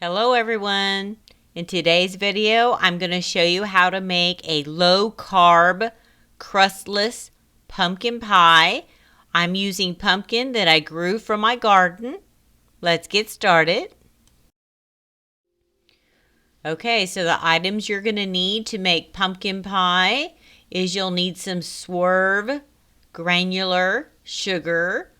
Hello everyone. In today's video, I'm going to show you how to make a low-carb, crustless pumpkin pie. I'm using pumpkin that I grew from my garden. Let's get started. Okay, so the items you're going to need to make pumpkin pie is you'll need some Swerve granular sugar.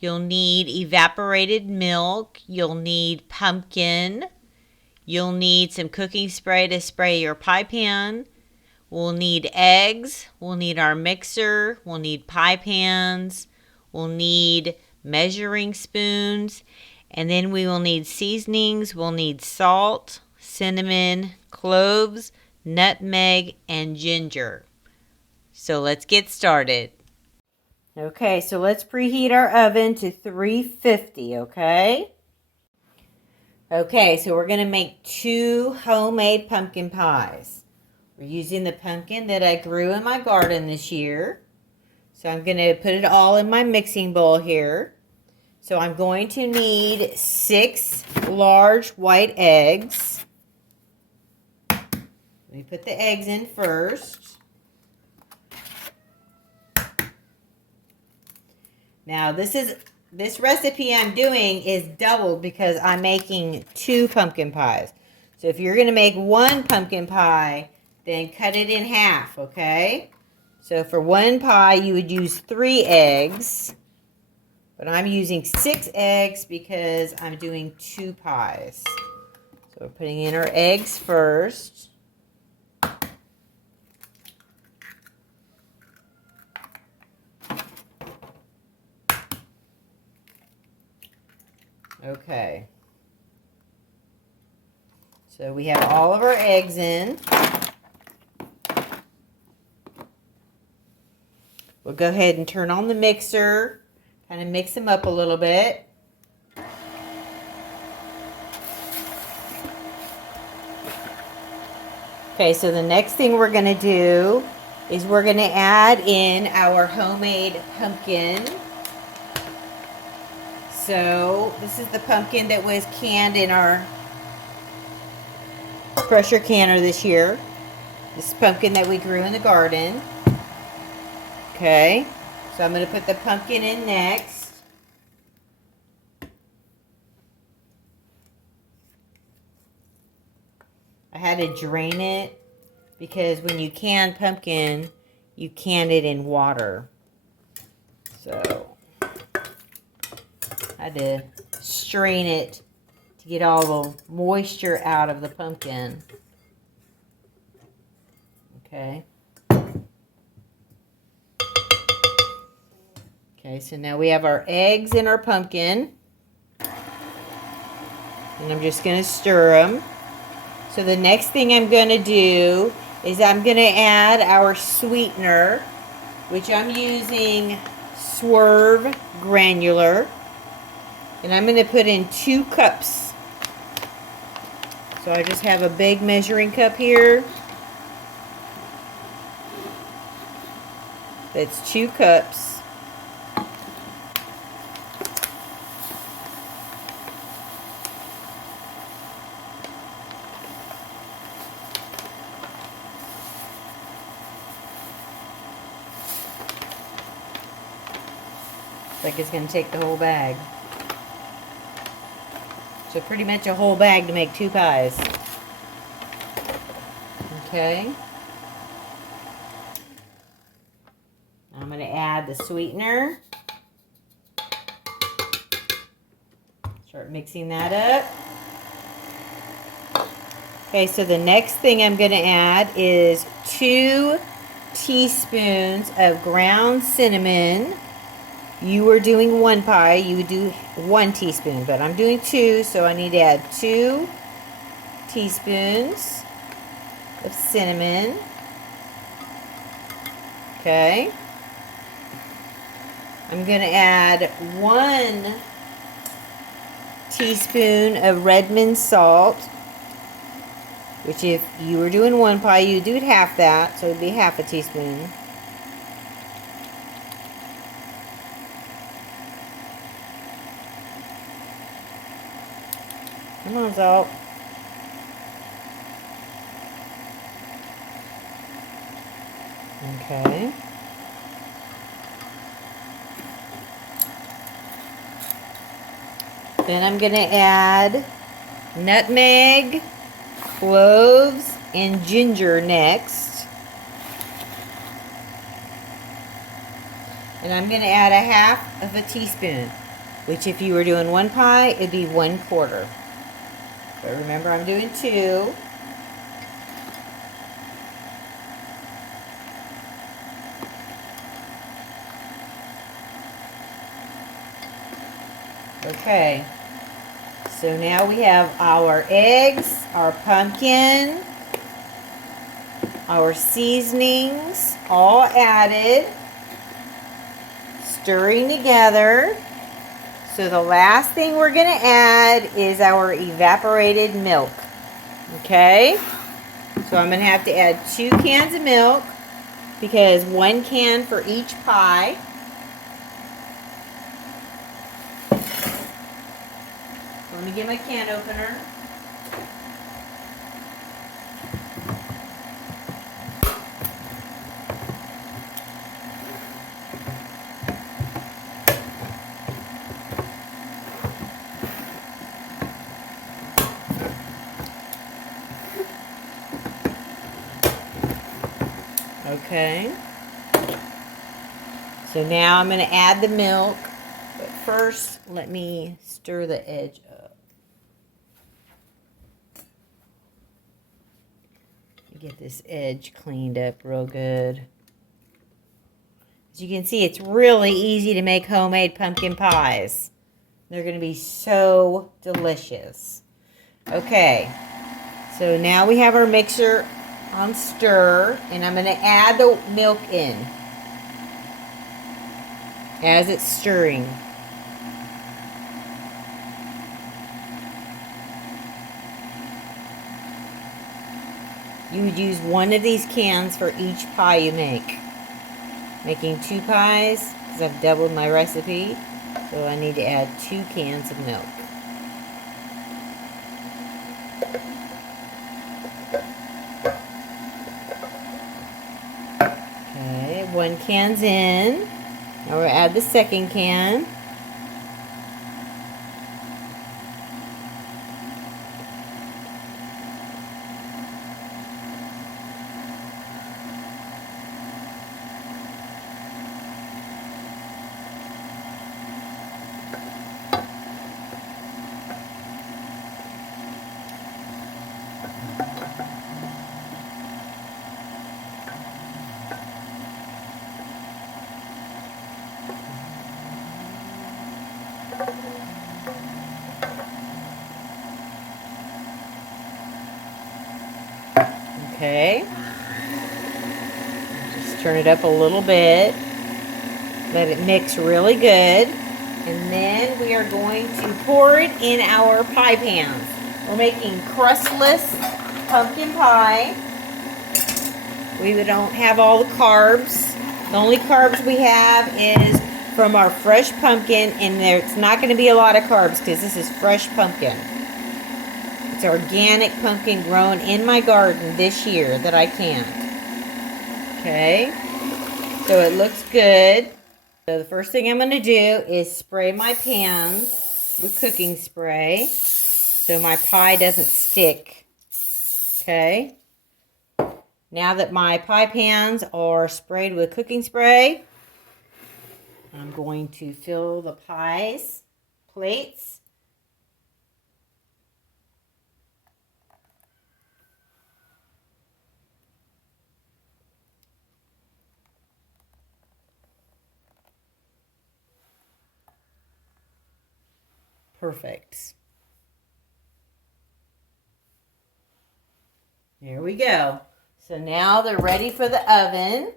You'll need evaporated milk. You'll need pumpkin. You'll need some cooking spray to spray your pie pan. We'll need eggs. We'll need our mixer. We'll need pie pans. We'll need measuring spoons. And then we will need seasonings. We'll need salt, cinnamon, cloves, nutmeg, and ginger. So let's get started. Okay, so let's preheat our oven to 350, okay? Okay, so we're going to make 2 homemade pumpkin pies. We're using the pumpkin that I grew in my garden this year. So I'm going to put it all in my mixing bowl here. So I'm going to need 6 large white eggs. Let me put the eggs in first. Now this recipe I'm doing is doubled because I'm making 2 pumpkin pies. So if you're going to make 1 pumpkin pie, then cut it in half, okay? So for 1 pie, you would use 3 eggs. But I'm using 6 eggs because I'm doing 2 pies. So we're putting in our eggs first. Okay. So we have all of our eggs in. We'll go ahead and turn on the mixer, kind of mix them up a little bit. Okay, so the next thing we're going to do is we're going to add in our homemade pumpkin. So this is the pumpkin that was canned in our pressure canner this year. This is pumpkin that we grew in the garden. Okay, so I'm going to put the pumpkin in next. I had to drain it because when you can pumpkin, you can it in water. So I had to strain it to get all the moisture out of the pumpkin. Okay. Okay, so now we have our eggs in our pumpkin. And I'm just going to stir them. So the next thing I'm going to do is I'm going to add our sweetener, which I'm using Swerve granular. And I'm going to put in 2 cups. So I just have a big measuring cup here. That's 2 cups. Like it's going to take the whole bag. So pretty much a whole bag to make 2 pies. Okay. I'm going to add the sweetener. Start mixing that up. Okay, so the next thing I'm going to add is 2 teaspoons of ground cinnamon. You were doing 1 pie, you would do 1 teaspoon, but I'm doing 2, so I need to add 2 teaspoons of cinnamon. Okay. I'm going to add 1 teaspoon of Redmond salt, which if you were doing 1 pie, you would do half that, so it would be half a teaspoon. Come on, Zalt. Okay. Then I'm going to add nutmeg, cloves, and ginger next. And I'm going to add a half of a teaspoon, which if you were doing one pie, it'd be 1/4. But remember, I'm doing 2. Okay. So now we have our eggs, our pumpkin, our seasonings all added, stirring together. So the last thing we're going to add is our evaporated milk. Okay? So I'm going to have to add 2 cans of milk because 1 can for each pie. Let me get my can opener. Okay. So now I'm going to add the milk. But first, let me stir the edge up. Get this edge cleaned up real good. As you can see, it's really easy to make homemade pumpkin pies. They're going to be so delicious. Okay, so now we have our mixer on stir, and I'm going to add the milk in as it's stirring. You would use 1 of these cans for each pie you make. Making 2 pies, because I've doubled my recipe, so I need to add 2 cans of milk. Okay, 1 can's in. Now we'll add the second can. Okay. Just turn it up a little bit. Let it mix really good. And then we are going to pour it in our pie pans. We're making crustless pumpkin pie. We don't have all the carbs. The only carbs we have is from our fresh pumpkin, and there's not going to be a lot of carbs because this is fresh pumpkin. It's organic pumpkin grown in my garden this year that I canned. Okay, so it looks good. So the first thing I'm going to do is spray my pans with cooking spray so my pie doesn't stick. Okay, now that my pie pans are sprayed with cooking spray, I'm going to fill the pies plates. Perfect. There we go. So now they're ready for the oven.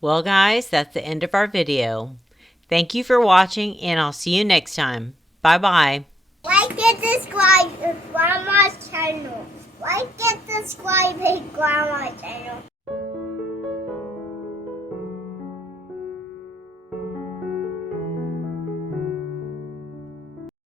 Well, guys, that's the end of our video. Thank you for watching, and I'll see you next time. Bye-bye. Like it. subscribe to Grandma's channel. Like and subscribe to Grandma's channel.